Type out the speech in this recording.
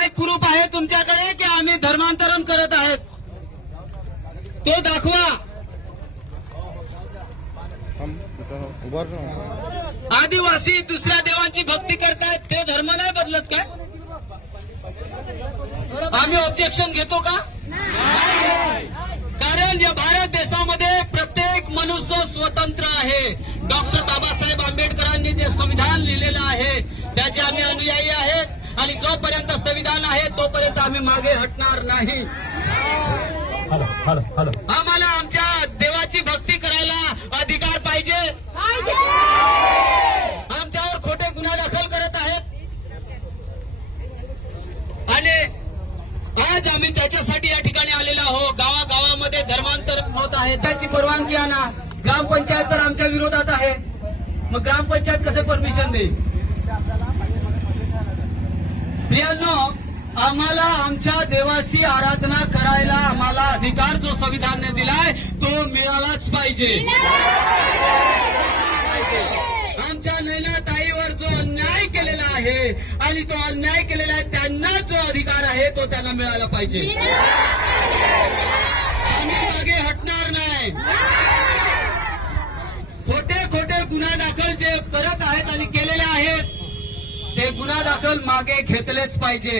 काय प्रूफ आहे तुमच्याकडे की आम्ही धर्मांतरण करत आहेत? तो दाखवा. आदिवासी दुसऱ्या देवांची भक्ती करतायत ते धर्म नाही बदलत काय? आम्ही ऑब्जेक्शन घेतो का? कारण या भारत देशामध्ये प्रत्येक मनुष्य स्वतंत्र आहे. डॉक्टर बाबासाहेब आंबेडकरांनी जे संविधान लिहिलेलं आहे त्याचे आम्ही अनुयायी आहेत. आहे तोपर्यंत आम्ही मागे हटणार नाही. आम्हाला आमच्या देवाची भक्ती करायला अधिकार पाहिजे. आमच्यावर खोटे गुन्हा दाखल करत आहेत. आणि आज आम्ही त्याच्यासाठी या ठिकाणी आलेलो आहोत. गावागावामध्ये धर्मांतरण होत आहे. त्याची परवानगी आणा. ग्रामपंचायत तर आमच्या विरोधात आहे. मग ग्रामपंचायत कसे परमिशन देईल? प्रियांनो आम्हाला आमच्या देवाची आराधना करायला आम्हाला अधिकार जो संविधानने दिलाय तो मिळालाच पाहिजे. आमच्या नैना ताईवर जो अन्याय केलेला आहे आणि तो अन्याय केलेला आहे त्यांना जो अधिकार आहे तो त्यांना मिळाला पाहिजे. आम्ही मागे हटणार नाही. खोटे खोटे गुन्हा दाखल जे करत आहेत आणि केलेले आहेत गुन्हा दाखल मागे घेतलेच पाहिजे.